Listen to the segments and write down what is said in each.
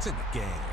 It's in the game.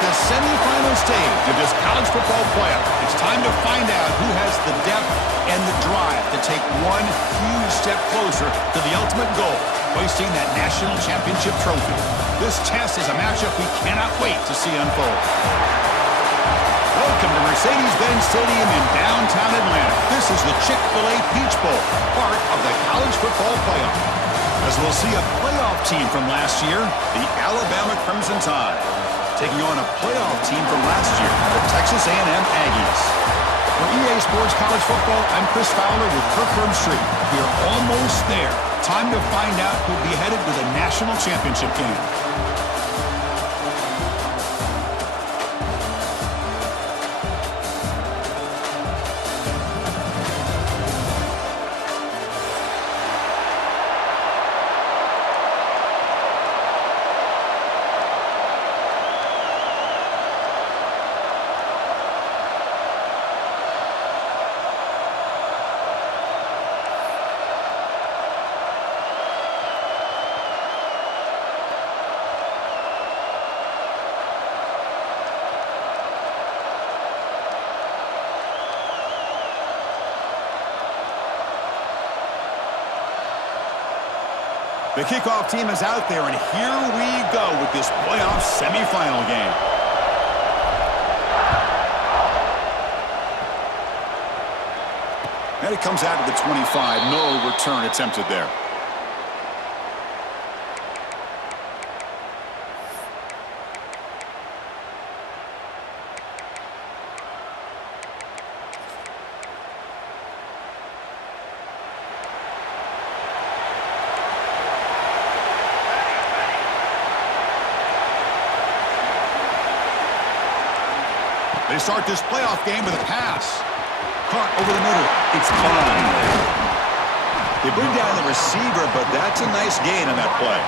the semifinal stage of this college football playoff. It's time to find out who has the depth and the drive to take one huge step closer to the ultimate goal, hoisting that national championship trophy. This test is a matchup we cannot wait to see unfold. Welcome to Mercedes-Benz Stadium in downtown Atlanta. This is the Chick-fil-A Peach Bowl, part of the college football playoff. As we'll see a playoff team from last year, the Alabama Crimson Tide, taking on a playoff team from last year, the Texas A&M Aggies. For EA Sports College Football, I'm Chris Fowler with Kirk Herbstreit. We're almost there. Time to find out who'll be headed to the national championship game. The kickoff team is out there, and here we go with this playoff semifinal game. And it comes out to the 25. No return attempted there. They start this playoff game with a pass. Caught over the middle. It's gone. They bring down the receiver, but that's a nice gain on that play.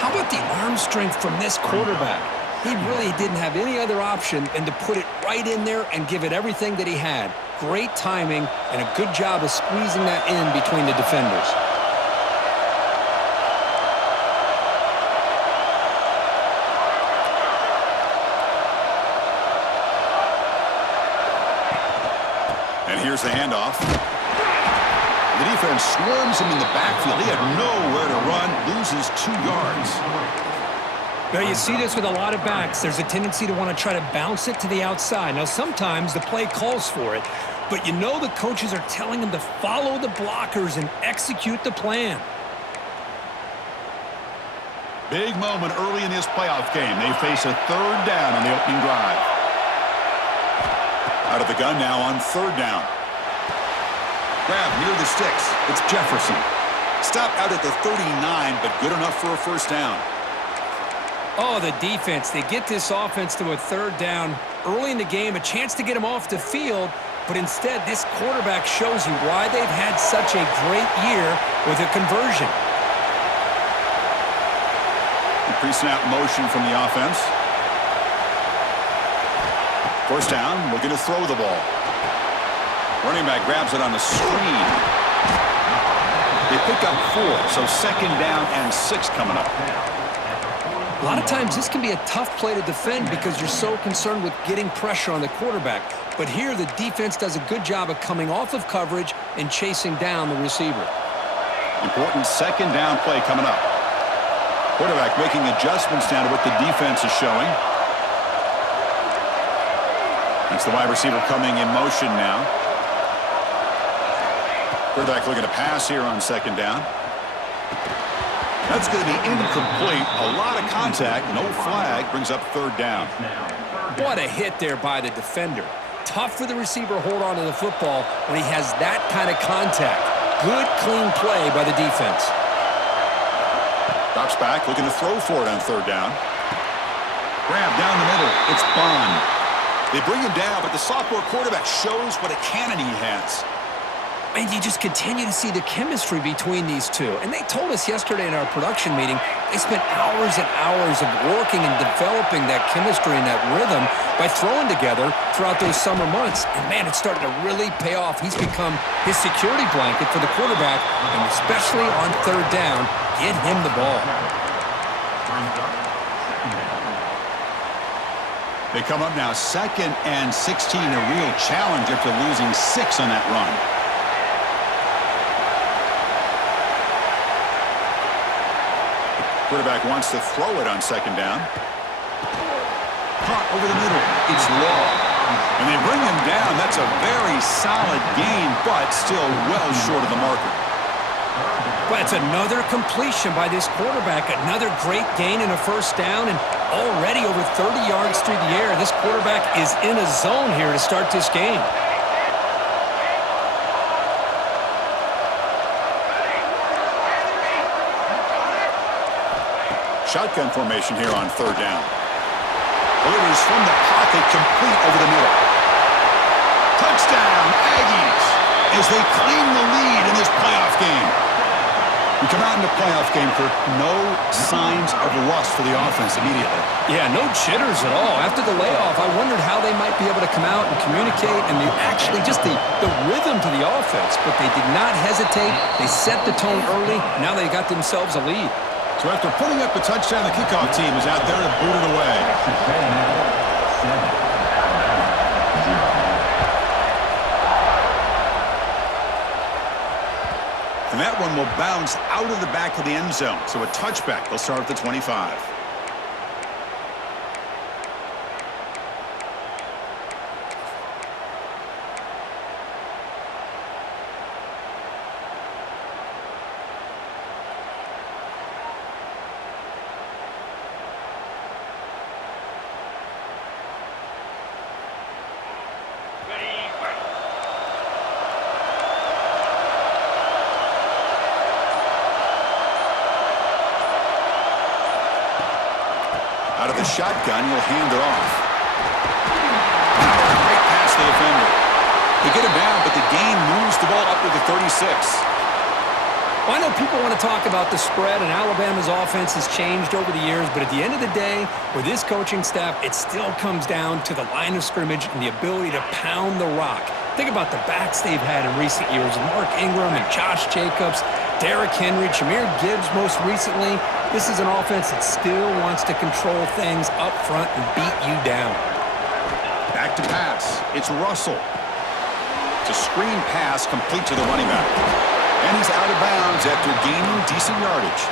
How about the arm strength from this quarterback? He really didn't have any other option than to put it right in there and give it everything that he had. Great timing and a good job of squeezing that in between the defenders. And here's the handoff. The defense swarms him in the backfield. He had nowhere to run, loses 2 yards. Now, you see this with a lot of backs. There's a tendency to want to try to bounce it to the outside. Now, sometimes the play calls for it, but you know the coaches are telling them to follow the blockers and execute the plan. Big moment early in this playoff game. They face a 3rd down on the opening drive. Out of the gun now on 3rd down. Grab near the sticks. It's Jefferson. Stopped out at the 39, but good enough for a 1st down. Oh, the defense. They get this offense to a 3rd down early in the game, a chance to get them off the field, but instead this quarterback shows you why they've had such a great year with a conversion. Pre-snap motion from the offense. 1st down, looking to throw the ball. Running back grabs it on the screen. They pick up 4, so 2nd down and 6 coming up. A lot of times this can be a tough play to defend because you're so concerned with getting pressure on the quarterback. But here the defense does a good job of coming off of coverage and chasing down the receiver. Important 2nd down play coming up. Quarterback making adjustments down to what the defense is showing. That's the wide receiver coming in motion now. Quarterback looking to pass here on 2nd down. That's going to be incomplete. A lot of contact. No flag. Brings up 3rd down. What a hit there by the defender. Tough for the receiver to hold on to the football when he has that kind of contact. Good, clean play by the defense. Drops back, looking to throw for it on 3rd down. Grab down the middle. It's Bond. They bring him down, but the sophomore quarterback shows what a cannon he has. And you just continue to see the chemistry between these two. And they told us yesterday in our production meeting, they spent hours and hours of working and developing that chemistry and that rhythm by throwing together throughout those summer months. And, man, it's starting to really pay off. He's become his security blanket for the quarterback, and especially on 3rd down, get him the ball. They come up now 2nd and 16, a real challenge after losing 6 on that run. Quarterback wants to throw it on 2nd down. Caught over the middle. It's long. And they bring him down. That's a very solid gain, but still well short of the marker. Well, it's another completion by this quarterback. Another great gain and a first down, and already over 30 yards through the air. This quarterback is in a zone here to start this game. Shotgun formation here on 3rd down. Delivers from the pocket, complete over the middle. Touchdown, Aggies, as they claim the lead in this playoff game. We come out in the playoff game, Kirk, no signs of rust for the offense immediately. Yeah, no jitters at all. After the layoff, I wondered how they might be able to come out and communicate, and actually just the rhythm to the offense. But they did not hesitate. They set the tone early. Now they got themselves a lead. So after putting up a touchdown, the kickoff team is out there to boot it away. And that one will bounce out of the back of the end zone. So a touchback. They'll start at the 25. Out of the shotgun, he'll hand it off. Great pass to the defender. They get him down, but the gain moves the ball up to the 36. Well, I know people want to talk about the spread, and Alabama's offense has changed over the years, but at the end of the day, with this coaching staff, it still comes down to the line of scrimmage and the ability to pound the rock. Think about the backs they've had in recent years, Mark Ingram and Josh Jacobs, Derrick Henry, Jahmyr Gibbs most recently. This is an offense that still wants to control things up front and beat you down. Back to pass. It's Russell. It's a screen pass complete to the running back. And he's out of bounds after gaining decent yardage.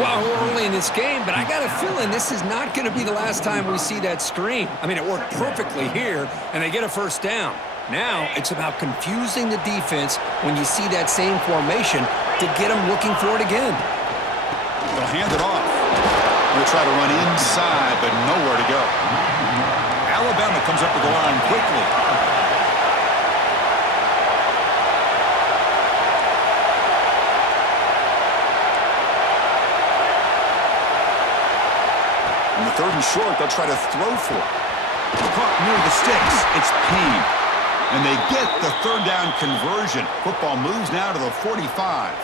Well, we're early in this game, but I got a feeling this is not going to be the last time we see that screen. I mean, it worked perfectly here, and they get a first down. Now it's about confusing the defense when you see that same formation to get them looking for it again. They'll hand it off. They'll try to run inside, but nowhere to go. Alabama comes up to the line quickly. On the 3rd and short, they'll try to throw for it. Caught near the sticks. It's Payne. And they get the 3rd down conversion. Football moves now to the 45.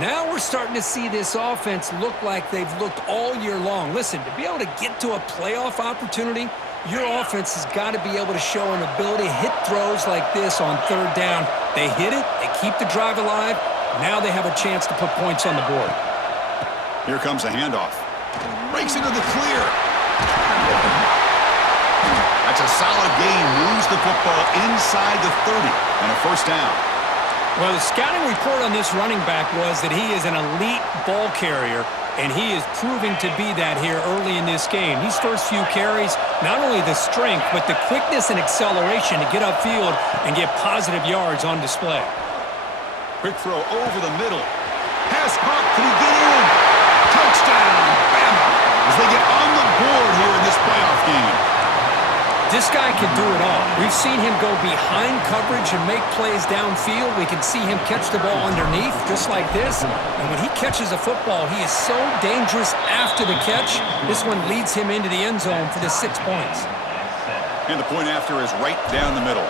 Now we're starting to see this offense look like they've looked all year long. Listen, to be able to get to a playoff opportunity, your offense has got to be able to show an ability to hit throws like this on 3rd down. They hit it, they keep the drive alive. Now they have a chance to put points on the board. Here comes a handoff. Breaks into the clear. That's a solid gain. Moves the football inside the 30 and a first down. Well, the scouting report on this running back was that he is an elite ball carrier, and he is proving to be that here early in this game. These first few carries, not only the strength, but the quickness and acceleration to get upfield and get positive yards on display. Quick throw over the middle. Pass caught. Can he get in? Touchdown, Bama, as they get on the board here in this playoff game. This guy can do it all. We've seen him go behind coverage and make plays downfield. We can see him catch the ball underneath, just like this. And when he catches a football, he is so dangerous after the catch. This one leads him into the end zone for the 6 points. And the point after is right down the middle.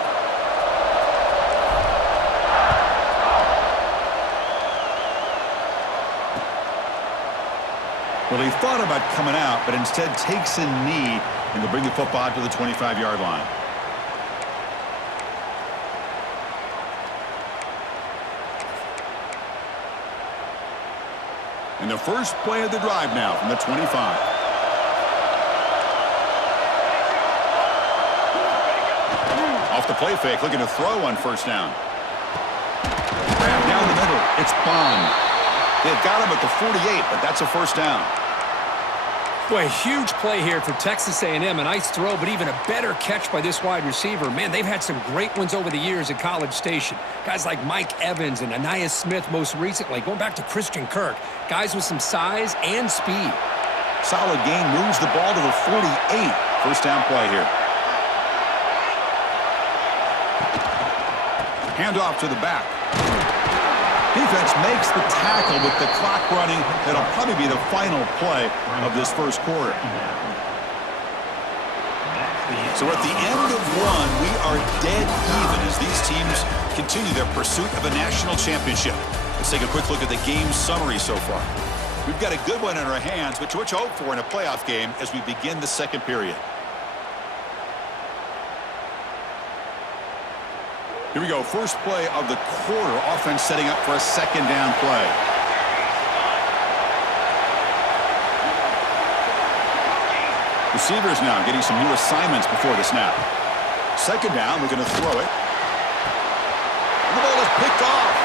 Well, he thought about coming out, but instead takes a knee and to bring the football out to the 25-yard line. And the first play of the drive now from the 25. Off the play fake, looking to throw on first down. Grab down the middle. It's Bond. They've got him at the 48, but that's a first down. Boy, huge play here for Texas A&M. A nice throw, but even a better catch by this wide receiver. Man, they've had some great ones over the years at College Station. Guys like Mike Evans and Aniyah Smith most recently, going back to Christian Kirk. Guys with some size and speed. Solid gain, moves the ball to the 48. First down play here. Handoff to the back. Defense makes the tackle with the clock running. That'll probably be the final play of this first quarter. So at the end of one, we are dead even as these teams continue their pursuit of a national championship. Let's take a quick look at the game summary so far. We've got a good one in our hands, which to hope for in a playoff game as we begin the second period. Here we go, first play of the quarter. Offense setting up for a second down play. Receivers now getting some new assignments before the snap. Second down, we're going to throw it. The ball is picked off.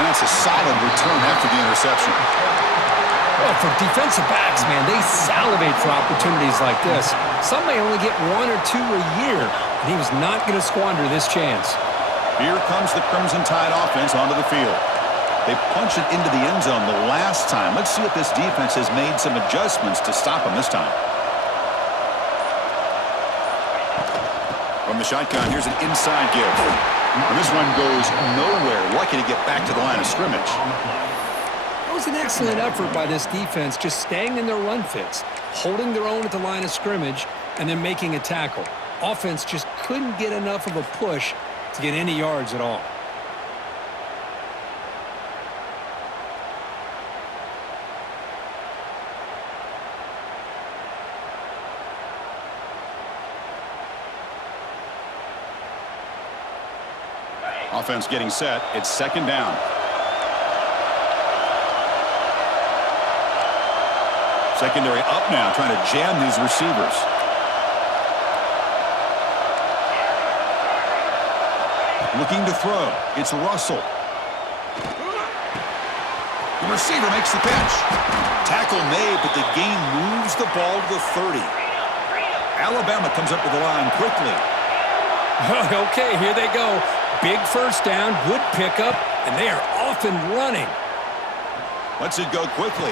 And that's a solid return after the interception. Well, for defensive backs, man, they salivate for opportunities like this. Some may only get one or two a year, and he was not going to squander this chance. Here comes the Crimson Tide offense onto the field. They punch it into the end zone the last time. Let's see if this defense has made some adjustments to stop them this time. From the shotgun, here's an inside give. And this one goes nowhere. Lucky to get back to the line of scrimmage. It was an excellent effort by this defense, just staying in their run fits, holding their own at the line of scrimmage, and then making a tackle. Offense just couldn't get enough of a push to get any yards at all. Offense getting set. It's second down. Secondary up now, trying to jam these receivers. Looking to throw. It's Russell. The receiver makes the catch. Tackle made, but the gain moves the ball to the 30. Alabama comes up to the line quickly. Okay, here they go. Big first down, good pickup, and they are off and running. Lets it go quickly.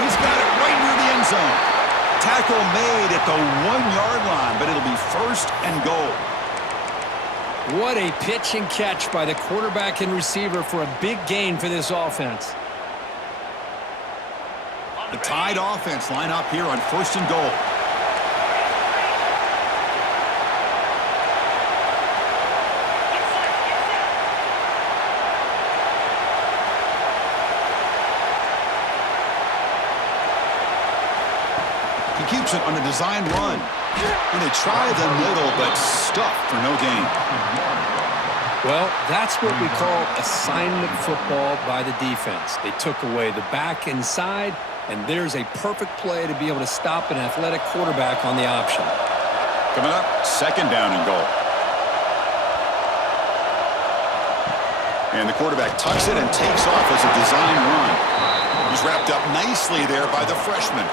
He's got it right near the end zone. Tackle made at the 1-yard line, but it'll be first and goal. What a pitch and catch by the quarterback and receiver for a big gain for this offense. The Tide offense line up here on first and goal. He keeps it on a design run. And they try the middle, but stuffed for no gain. Well, that's what we call assignment football by the defense. They took away the back inside, and there's a perfect play to be able to stop an athletic quarterback on the option. Coming up, second down and goal. And the quarterback tucks it and takes off as a design run. He's wrapped up nicely there by the freshman.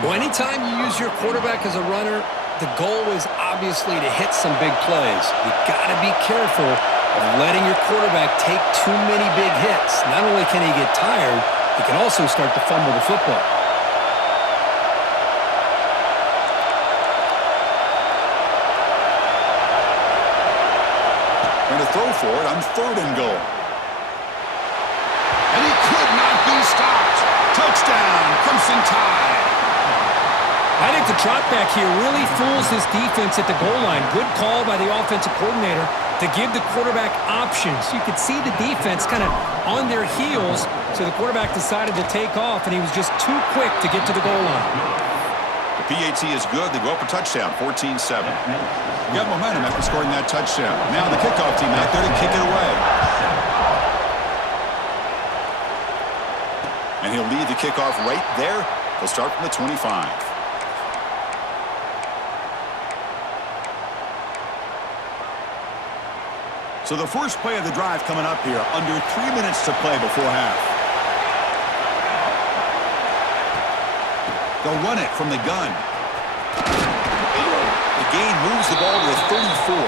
Well, anytime you use your quarterback as a runner, the goal is obviously to hit some big plays. You got to be careful of letting your quarterback take too many big hits. Not only can he get tired, he can also start to fumble the football. And to throw for it on third and goal. And he could not be stopped. Touchdown, Crimson Tide. I think the drop back here really fools this defense at the goal line. Good call by the offensive coordinator to give the quarterback options. You could see the defense kind of on their heels, so the quarterback decided to take off, and he was just too quick to get to the goal line. The PAT is good. They go up a touchdown, 14-7. Got momentum after scoring that touchdown. Now the kickoff team out there to kick it away. And he'll lead the kickoff right there. They'll start from the 25. So the first play of the drive coming up here, under 3 minutes to play before half. They'll run it from the gun. The gain moves the ball to the 34.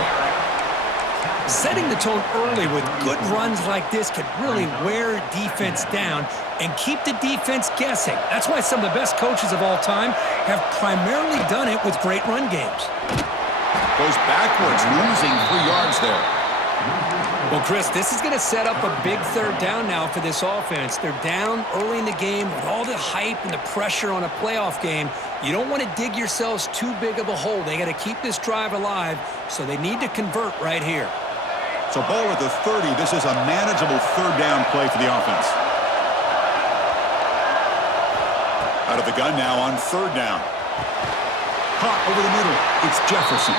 Setting the tone early with good runs like this can really wear defense down and keep the defense guessing. That's why some of the best coaches of all time have primarily done it with great run games. Goes backwards, losing 3 yards there. Well, Chris, this is going to set up a big third down now for this offense. They're down early in the game with all the hype and the pressure on a playoff game. You don't want to dig yourselves too big of a hole. They got to keep this drive alive, so they need to convert right here. So ball at the 30. This is a manageable third down play for the offense. Out of the gun now on third down. Caught over the middle. It's Jefferson.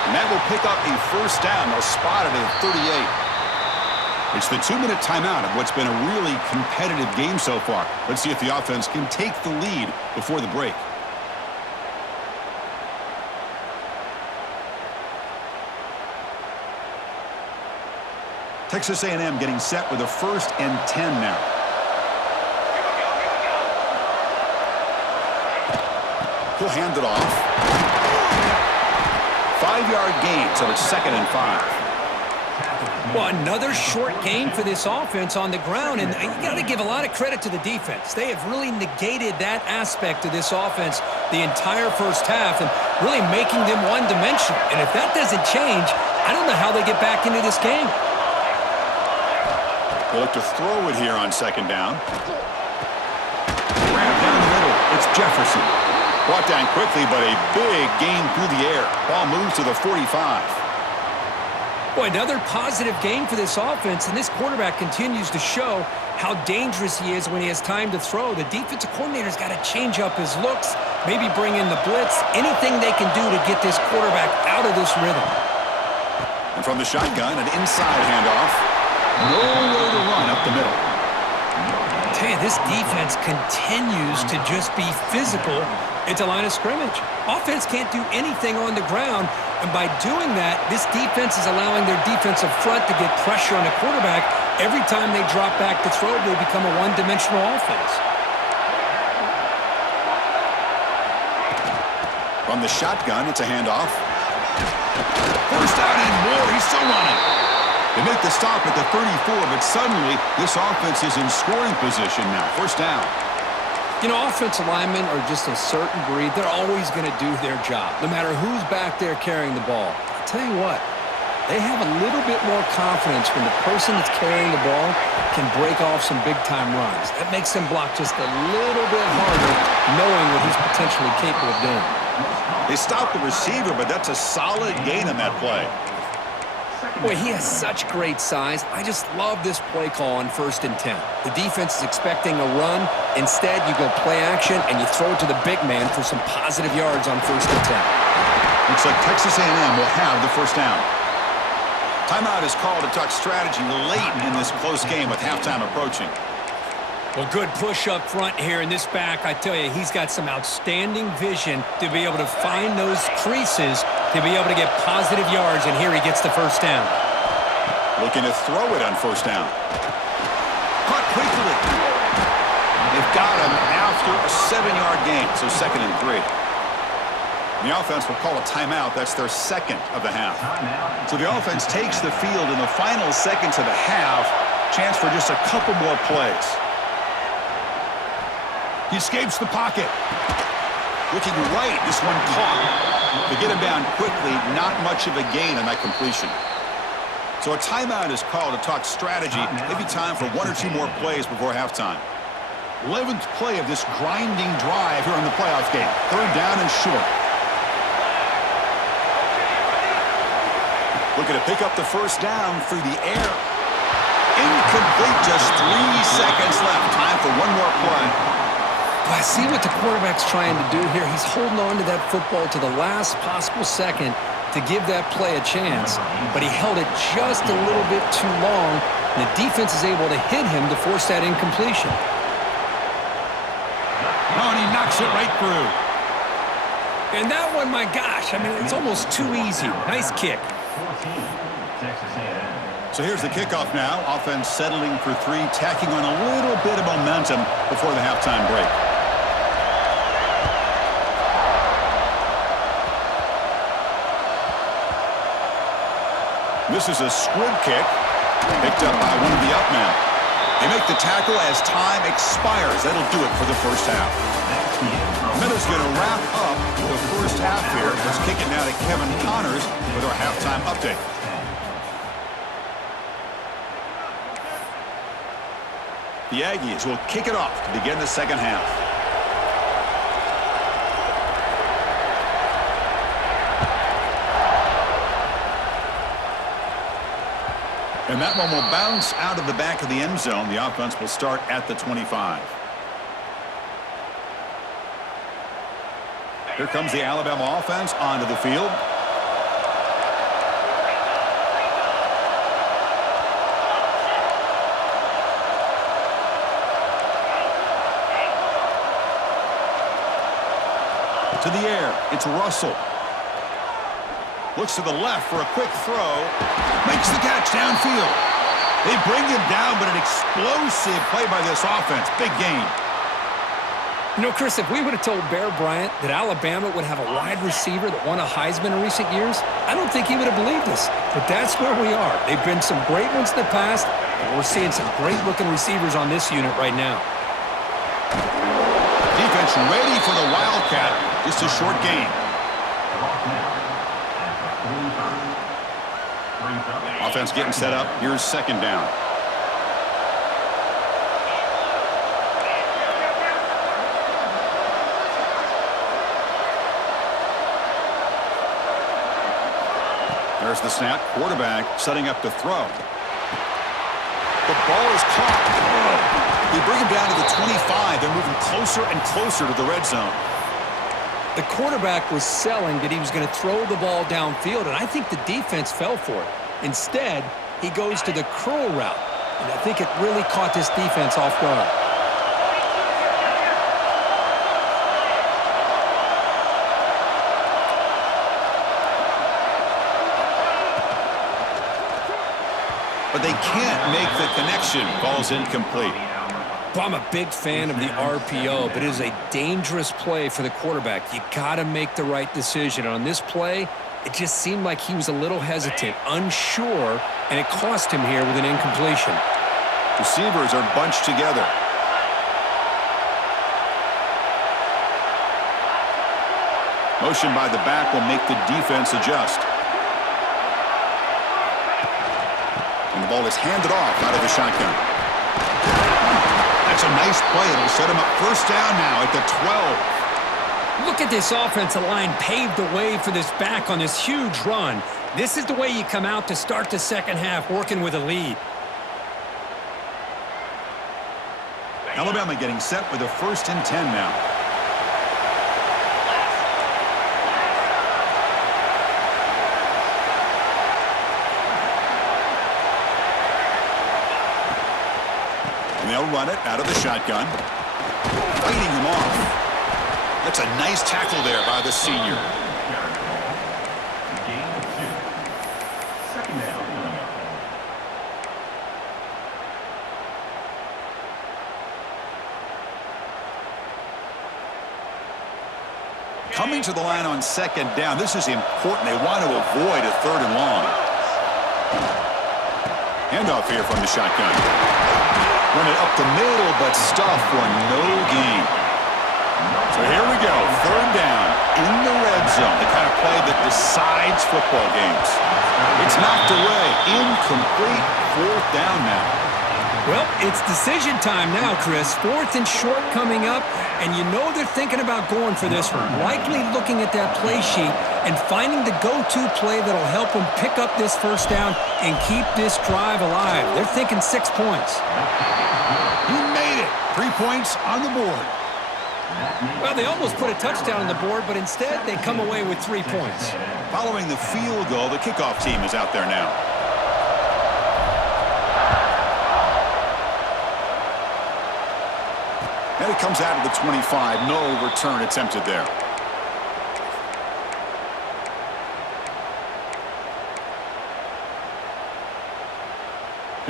And that will pick up a first down. They'll spot it at 38. It's the 2-minute timeout of what's been a really competitive game so far. Let's see if the offense can take the lead before the break. Texas A&M getting set with a 1st and 10 now. He'll hand it off. 5-yard gain, so it's 2nd and 5. Well, another short gain for this offense on the ground, and you got to give a lot of credit to the defense. They have really negated that aspect of this offense the entire first half and really making them one-dimensional. And if that doesn't change, I don't know how they get back into this game. They'll look to throw it here on 2nd down. Grab down the middle. It's Jefferson. Brought down quickly, but a big gain through the air. Ball moves to the 45. Boy, another positive game for this offense, and this quarterback continues to show how dangerous he is when he has time to throw. The defensive coordinator's got to change up his looks, maybe bring in the blitz, anything they can do to get this quarterback out of this rhythm. And from the shotgun, an inside handoff. Nowhere to run up the middle. I tell you, this defense continues to just be physical at the line of scrimmage. Offense can't do anything on the ground, and by doing that, this defense is allowing their defensive front to get pressure on the quarterback. Every time they drop back to throw, they become a one-dimensional offense. From the shotgun, it's a handoff. First down and more. He's still running. They make the stop at the 34, but suddenly this offense is in scoring position now. First down. You know, offensive linemen are just a certain breed. They're always going to do their job, no matter who's back there carrying the ball. I'll tell you what, they have a little bit more confidence when the person that's carrying the ball can break off some big-time runs. That makes them block just a little bit harder, knowing what he's potentially capable of doing. They stopped the receiver, but that's a solid gain on that play. Boy, he has such great size. I just love this play call on 1st and 10. The defense is expecting a run. Instead, you go play action, and you throw it to the big man for some positive yards on 1st and 10. Looks like Texas A&M will have the first down. Timeout is called to talk strategy late in this close game with halftime approaching. Well, good push up front here in this back. I tell you, he's got some outstanding vision to be able to find those creases, to be able to get positive yards, and here he gets the first down. Looking to throw it on 1st down. Caught quickly. They've got him after a 7-yard gain, so 2nd and 3. The offense will call a timeout. That's their 2nd of the half. So the offense takes the field in the final seconds of the half. Chance for just a couple more plays. He escapes the pocket. Looking right, this one caught. They get him down quickly, not much of a gain on that completion. So a timeout is called to talk strategy. Maybe time for 1 or 2 more plays before halftime. 11th play of this grinding drive here in the playoff game. 3rd down and short. Looking to pick up the first down through the air. Incomplete, just 3 seconds left. Time for 1 more play. I see what the quarterback's trying to do here. He's holding on to that football to the last possible second to give that play a chance, but he held it just a little bit too long, and the defense is able to hit him to force that incompletion. Oh, and he knocks it right through. And that one, my gosh, I mean, it's almost too easy. Nice kick. 14, Texas A&M. So here's the kickoff now. Offense settling for three, tacking on a little bit of momentum before the halftime break. This is a squib kick, picked up by one of the up men. They make the tackle as time expires. That'll do it for the first half. Minnesota going to wrap up the first half here. Let's kick it now to Kevin Connors with our halftime update. The Aggies will kick it off to begin the second half. And that one will bounce out of the back of the end zone. The offense will start at the 25. Here comes the Alabama offense onto the field. To the air, it's Russell. Looks to the left for a quick throw. Makes the catch downfield. They bring him down, but an explosive play by this offense. Big gain. You know, Chris, if we would have told Bear Bryant that Alabama would have a wide receiver that won a Heisman in recent years, I don't think he would have believed us. But that's where we are. They've been some great ones in the past, and we're seeing some great-looking receivers on this unit right now. Defense ready for the Wildcat. Just a short gain. Offense getting set up. Here's second down. There's the snap. Quarterback setting up to throw. The ball is caught. They bring him down to the 25. They're moving closer and closer to the red zone. The quarterback was selling that he was going to throw the ball downfield, and I think the defense fell for it. Instead, he goes to the curl route, and I think it really caught this defense off guard. But they can't make the connection. Ball's incomplete. Well, I'm a big fan of the RPO, but it is a dangerous play for the quarterback. You got to make the right decision. On this play, it just seemed like he was a little hesitant, unsure, and it cost him here with an incompletion. Receivers are bunched together. Motion by the back will make the defense adjust. And the ball is handed off out of the shotgun. That's a nice play. It'll set him up first down now at the 12. Look at this offensive line paved the way for this back on this huge run. This is the way you come out to start the second half, working with a lead. Alabama getting set with a 1st and 10 now. They'll run it out of the shotgun. Fighting him off. That's a nice tackle there by the senior. Coming to the line on second down. This is important. They want to avoid a 3rd and long. Handoff here from the shotgun. Run it up the middle, but stuff for no gain. So here we go, 3rd down in the red zone. The kind of play that decides football games. It's knocked away, incomplete, 4th down now. Well, it's decision time now, Chris. 4th and short coming up, and you know they're thinking about going for this one. Likely looking at that play sheet and finding the go-to play that'll help them pick up this first down and keep this drive alive. They're thinking 6 points. He made it. 3 points on the board. Well, they almost put a touchdown on the board, but instead they come away with 3 points. Following the field goal, the kickoff team is out there now. And it comes out of the 25. No return attempted there.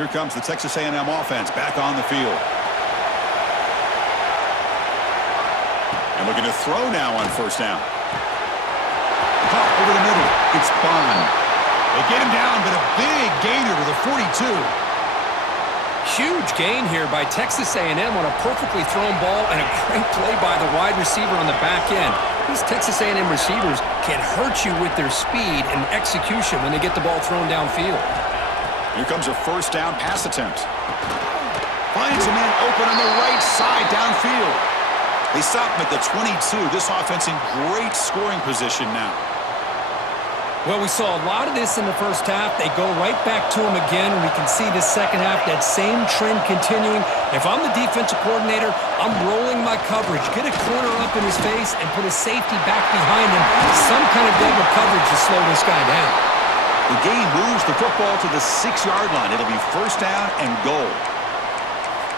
Here comes the Texas A&M offense back on the field. And looking to throw now on first down. Caught over the middle. It's Bond. They get him down, but a big gainer to the 42. Huge gain here by Texas A&M on a perfectly thrown ball and a great play by the wide receiver on the back end. These Texas A&M receivers can hurt you with their speed and execution when they get the ball thrown downfield. Here comes a first down pass attempt. Finds a man open on the right side downfield. They stop him at the 22. This offense in great scoring position now. Well, we saw a lot of this in the first half. They go right back to him again, and we can see the second half, that same trend continuing. If I'm the defensive coordinator, I'm rolling my coverage. Get a corner up in his face and put a safety back behind him. Some kind of double coverage to slow this guy down. The game moves the football to the 6-yard line. It'll be first down and goal.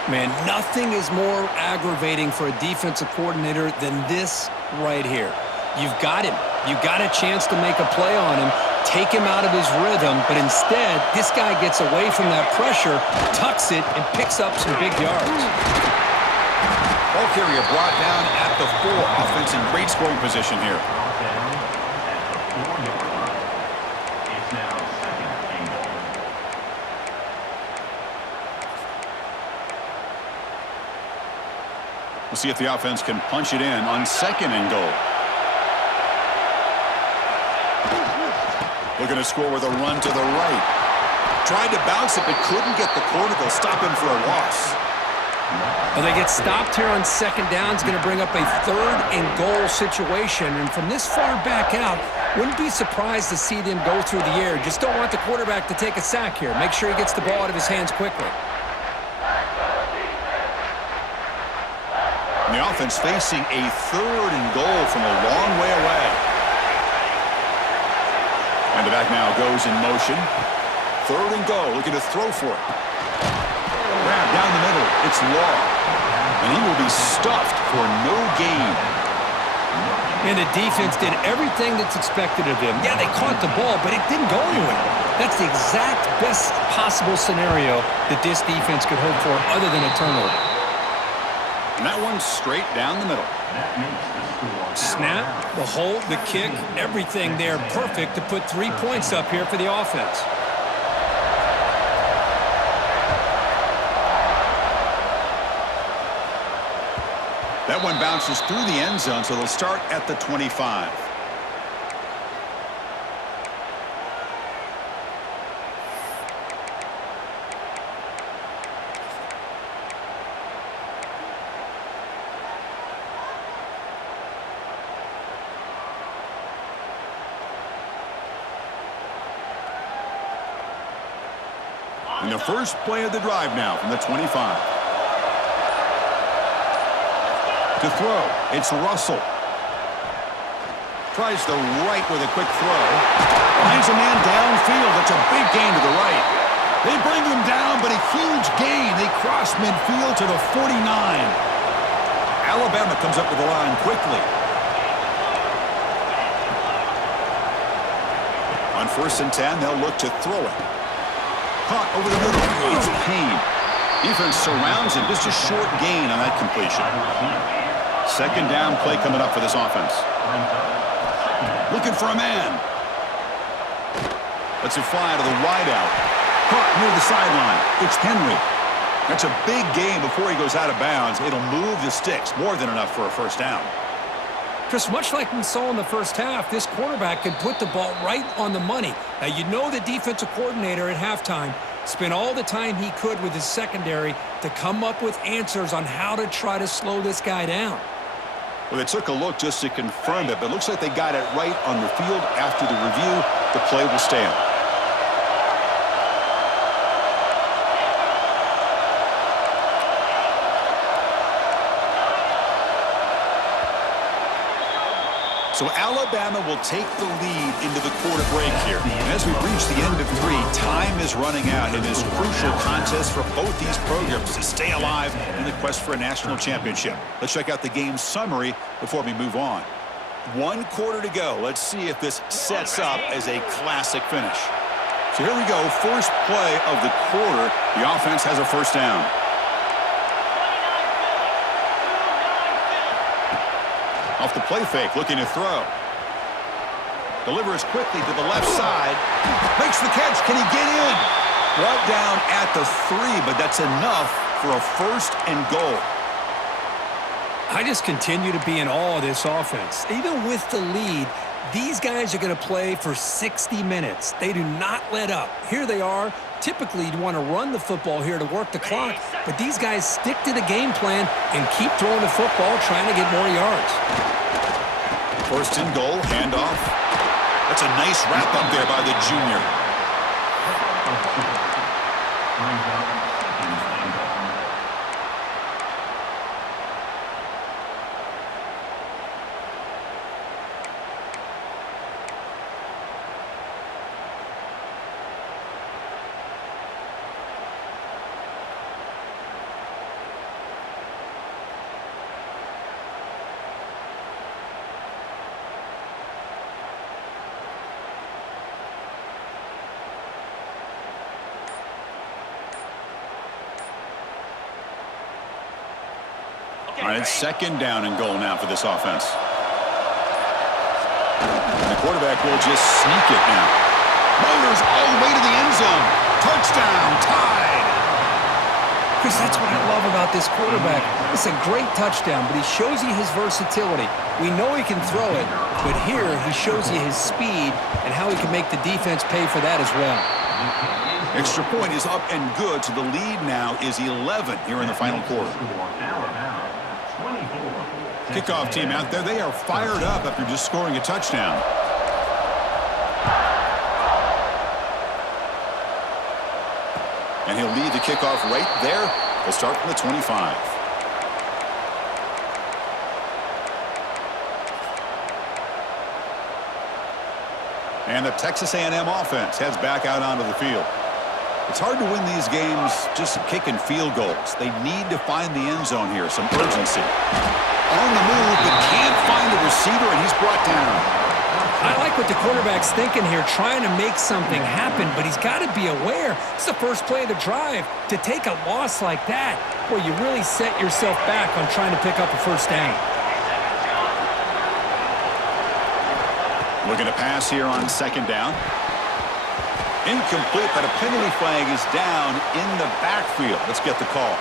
Man, nothing is more aggravating for a defensive coordinator than this right here. You've got him. You've got a chance to make a play on him, take him out of his rhythm, but instead, this guy gets away from that pressure, tucks it, and picks up some big yards. Ball carrier brought down at the 4. Offense in great scoring position here. We'll see if the offense can punch it in on second and goal. Looking to score with a run to the right. Tried to bounce it, but couldn't get the corner. They'll stop him for a loss. Well, they get stopped here on second down. It's going to bring up a third and goal situation. And from this far back out, wouldn't be surprised to see them go through the air. Just don't want the quarterback to take a sack here. Make sure he gets the ball out of his hands quickly. And the offense facing a third and goal from a long way away. And the back now goes in motion. Third and goal, looking to throw for it. Grab down the middle. It's Law. And he will be stuffed for no gain. And the defense did everything that's expected of them. Yeah, they caught the ball, but it didn't go anywhere. That's the exact best possible scenario that this defense could hope for other than a turnover. And that one's straight down the middle. Snap, the hold, the kick, everything there perfect to put 3 points up here for the offense. That one bounces through the end zone, so they'll start at the 25. And the first play of the drive now from the 25. To throw, it's Russell. Tries the right with a quick throw. Finds a man downfield. That's a big gain to the right. They bring him down, but a huge gain. They cross midfield to the 49. Alabama comes up with the line quickly. On 1st and 10, they'll look to throw it. Caught over the middle. It's Payne. Defense surrounds him. Just a short gain on that completion. Second down play coming up for this offense. Looking for a man. Lets it fly to the wideout. Caught near the sideline. It's Henry. That's a big gain before he goes out of bounds. It'll move the sticks. More than enough for a first down. Chris, much like we saw in the first half, this quarterback can put the ball right on the money. Now, you know the defensive coordinator at halftime spent all the time he could with his secondary to come up with answers on how to try to slow this guy down. Well, they took a look just to confirm it, but it looks like they got it right on the field. After the review, the play will stand. So Alabama will take the lead into the quarter break here. And as we reach the end of 3, time is running out in this crucial contest for both these programs to stay alive in the quest for a national championship. Let's check out the game summary before we move on. 1 quarter to go. Let's see if this sets up as a classic finish. So here we go, first play of the quarter. The offense has a first down. Off the play fake, looking to throw. Delivers quickly to the left side. Makes the catch. Can he get in? Brought down at the 3, but that's enough for a first and goal. I just continue to be in awe of this offense. Even with the lead, these guys are going to play for 60 minutes. They do not let up. Here they are. Typically, you want to run the football here to work the clock, but these guys stick to the game plan and keep throwing the football, trying to get more yards. First and goal, handoff. That's a nice wrap up there by the junior. All right, it's second down and goal now for this offense. And the quarterback will just sneak it now. Motors all the way to the end zone. Touchdown, tied. Chris, that's what I love about this quarterback. It's a great touchdown, but he shows you his versatility. We know he can throw it, but here he shows you his speed and how he can make the defense pay for that as well. Extra point is up and good, so the lead now is 11 here in the final quarter. Kickoff team out there, they are fired up after just scoring a touchdown. And he'll lead the kickoff right there. They'll start from the 25. And the Texas A&M offense heads back out onto the field. It's hard to win these games just kicking field goals. They need to find the end zone here, some urgency. On the move, but can't find the receiver, and he's brought down. I like what the quarterback's thinking here, trying to make something happen, but he's got to be aware. It's the first play of the drive. To take a loss like that, boy, you really set yourself back on trying to pick up a first down. Looking to pass here on second down. Incomplete, but a penalty flag is down in the backfield. Let's get the call.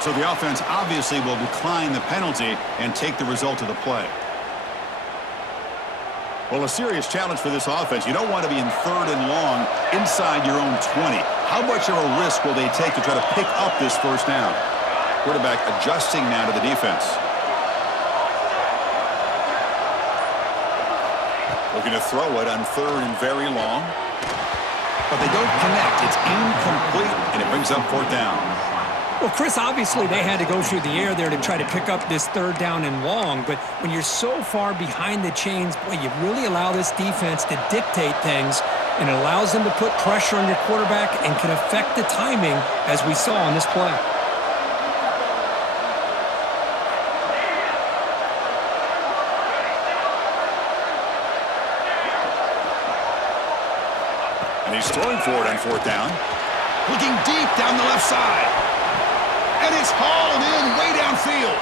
So the offense obviously will decline the penalty and take the result of the play. Well, a serious challenge for this offense. You don't want to be in third and long inside your own 20. How much of a risk will they take to try to pick up this first down? Quarterback adjusting now to the defense. Looking to throw it on third and very long. But they don't connect. It's incomplete, and it brings up fourth down. Well, Chris, obviously they had to go through the air there to try to pick up this third down and long, but when you're so far behind the chains, boy, you really allow this defense to dictate things, and it allows them to put pressure on your quarterback and can affect the timing, as we saw on this play. And he's throwing for it on fourth down. Looking deep down the left side. And it's hauled in way downfield.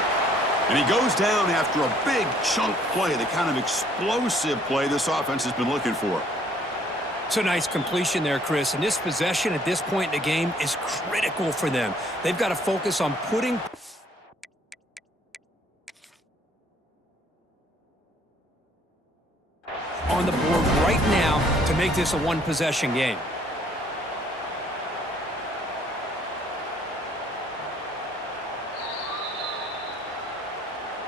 And he goes down after a big chunk play, the kind of explosive play this offense has been looking for. It's a nice completion there, Chris. And this possession at this point in the game is critical for them. They've got to focus on putting on the board right now to make this a one-possession game.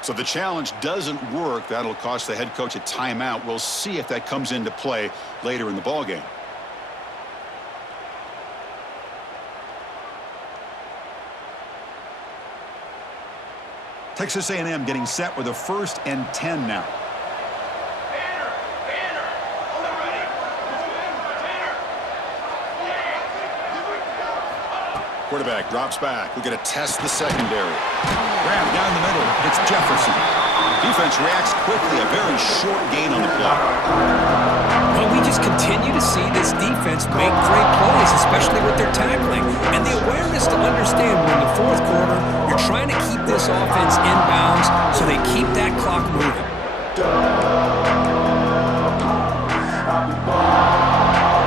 So the challenge doesn't work. That'll cost the head coach a timeout. We'll see if that comes into play later in the ballgame. Texas A&M getting set with a 1st and 10 now. Quarterback drops back. We're going to test the secondary. grab down the middle. It's Jefferson. Defense reacts quickly. A very short gain on the play. Well, we just continue to see this defense make great plays, especially with their tackling. And the awareness to understand when in the fourth quarter, you're trying to keep this offense in bounds so they keep that clock moving.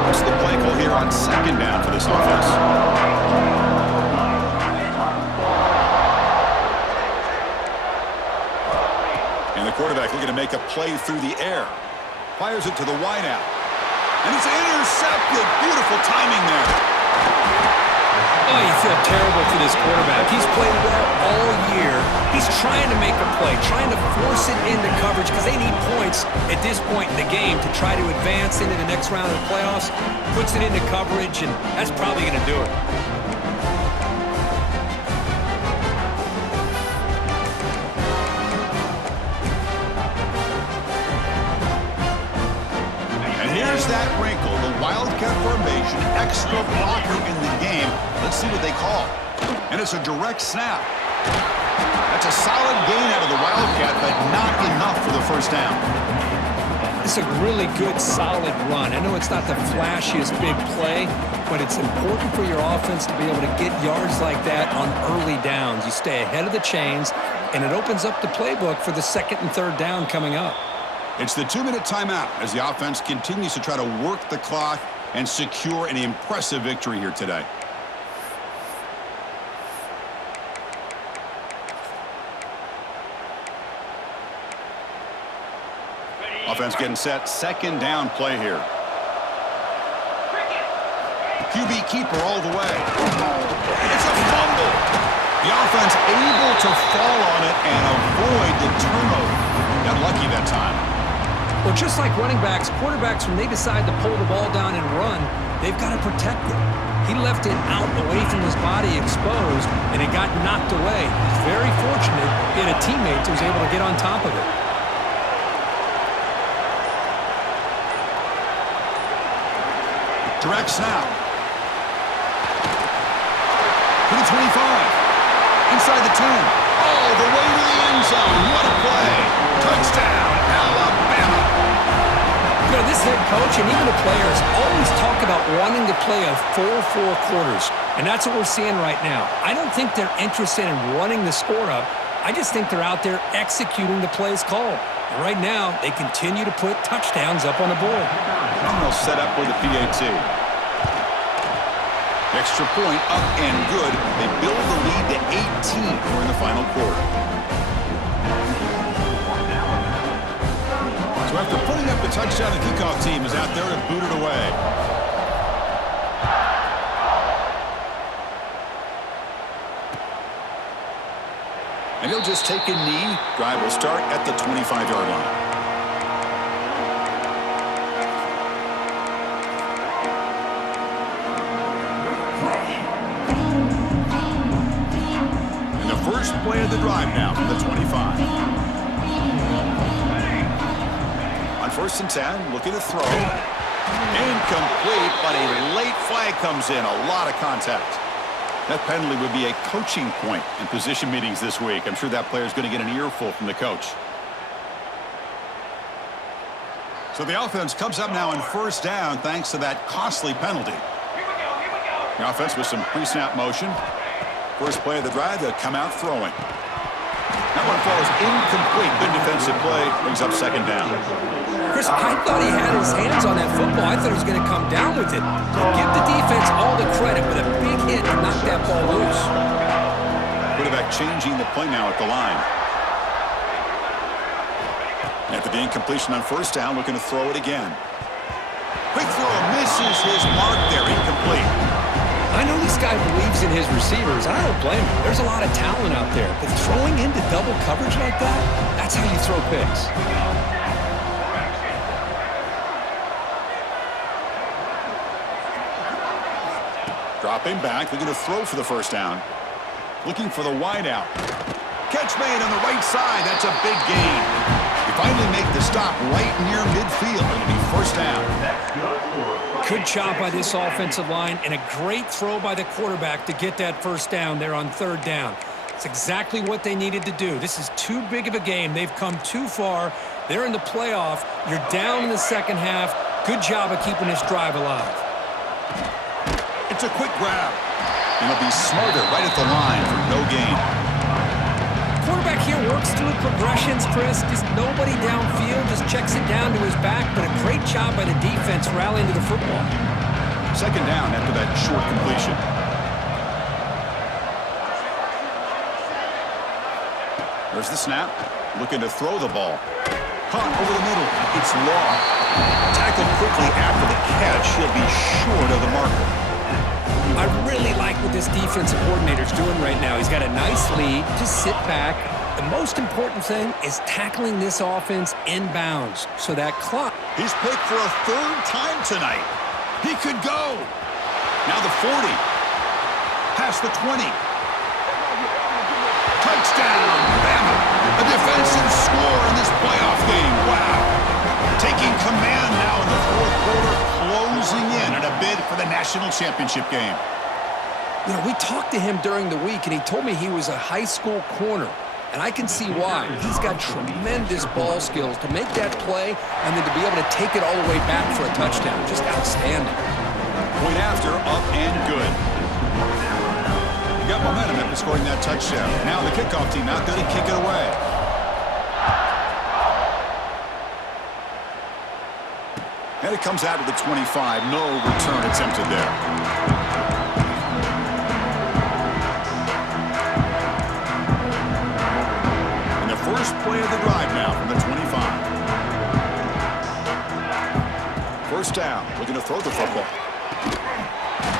What's the play call here on second down for this offense? And the quarterback looking to make a play through the air. Fires it to the wideout. And it's intercepted. Beautiful timing there. Oh, you feel terrible for this quarterback. He's played well all year. He's trying to make a play, trying to force it into coverage because they need points at this point in the game to try to advance into the next round of the playoffs. Puts it into coverage, and that's probably going to do it. Here's that wrinkle, the Wildcat formation, extra blocker in the game. Let's see what they call. And it's a direct snap. That's a solid gain out of the Wildcat, but not enough for the first down. It's a really good, solid run. I know it's not the flashiest big play, but it's important for your offense to be able to get yards like that on early downs. You stay ahead of the chains, and it opens up the playbook for the second and third down coming up. It's the 2-minute timeout as the offense continues to try to work the clock and secure an impressive victory here today. Offense getting set. Second down play here. QB keeper all the way. It's a fumble. The offense able to fall on it and avoid the turnover. Got lucky that time. Well, just like running backs, quarterbacks, when they decide to pull the ball down and run, they've got to protect it. He left it out away from his body exposed, and it got knocked away. He's very fortunate he had a teammate who was able to get on top of it. Direct snap. To the 25. Inside the 10. All the way to the end zone. What a play. Touchdown, Alabama. You know, this head coach and even the players always talk about wanting to play a full 4 quarters, and that's what we're seeing right now. I don't think they're interested in running the score up. I just think they're out there executing the plays called. And right now, they continue to put touchdowns up on the board. And they'll set up with a PAT. Extra point up and good. They build the lead to 18 during the final quarter. So after putting up the touchdown, the kickoff team is out there to boot it away. And he'll just take a knee. Drive will start at the 25-yard line. And the first play of the drive now from the 25. On 1st and 10, looking to throw. Incomplete, but a late flag comes in. A lot of contact. That penalty would be a coaching point in position meetings this week. I'm sure that player is going to get an earful from the coach. So the offense comes up now on 1st down thanks to that costly penalty. The offense with some pre-snap motion. First play of the drive, they'll come out throwing. That one falls incomplete. Good defensive play. Brings up 2nd down. Chris, I thought he had his hands on that football. I thought he was going to come down with it. Give the defense all the credit with a big hit to knock that ball loose. Quarterback changing the play now at the line. After the incompletion on 1st down, looking to throw it again. Quick throw, misses his mark there, incomplete. I know this guy believes in his receivers. I don't blame him. There's a lot of talent out there. But throwing into double coverage like that, that's how you throw picks. Dropping back, looking to throw for the 1st down. Looking for the wideout. Catch made on the right side. That's a big gain. They finally make the stop right near midfield. It'll be 1st down. Good job by this offensive line and a great throw by the quarterback to get that 1st down there on 3rd down. It's exactly what they needed to do. This is too big of a game. They've come too far. They're in the playoff. You're down in the second half. Good job of keeping this drive alive. It's a quick grab. And he'll be smarter right at the line for no gain. Quarterback here works through progressions, Chris. Just nobody downfield, just checks it down to his back, but a great job by the defense rallying to the football. Second down after that short completion. There's the snap. Looking to throw the ball. Caught over the middle. It's long. Tackled quickly after the catch. He'll be short of the marker. I really like what this defensive coordinator's doing right now. He's got a nice lead. Just sit back. The most important thing is tackling this offense inbounds. So that clock. He's picked for a third time tonight. He could go. Now the 40. Past the 20. Touchdown, Bama. A defensive score in this playoff game. Wow. Taking command now in the fourth quarter, closing in on a bid for the national championship game. You know, we talked to him during the week, and he told me he was a high school corner. And I can see why. He's got tremendous ball skills to make that play and then to be able to take it all the way back for a touchdown. Just outstanding. Point after, up and good. You got momentum after scoring that touchdown. Now the kickoff team out there to kick it away. And it comes out to the 25. No return attempted there. And the first play of the drive now from the 25. First down, looking to throw the football.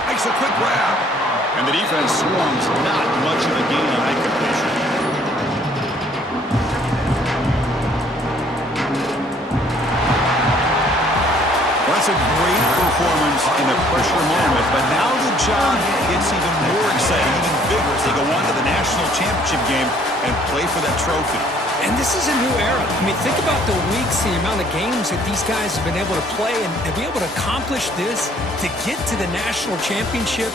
Makes a quick grab. And the defense swarms, not much of a gain on that completion. Well, that's a great performance in the pressure moment, but now the job gets even more exciting, even bigger as they go on to the national championship game and play for that trophy. And this is a new era. I mean, think about the weeks, the amount of games that these guys have been able to play, and to be able to accomplish this, to get to the national championship.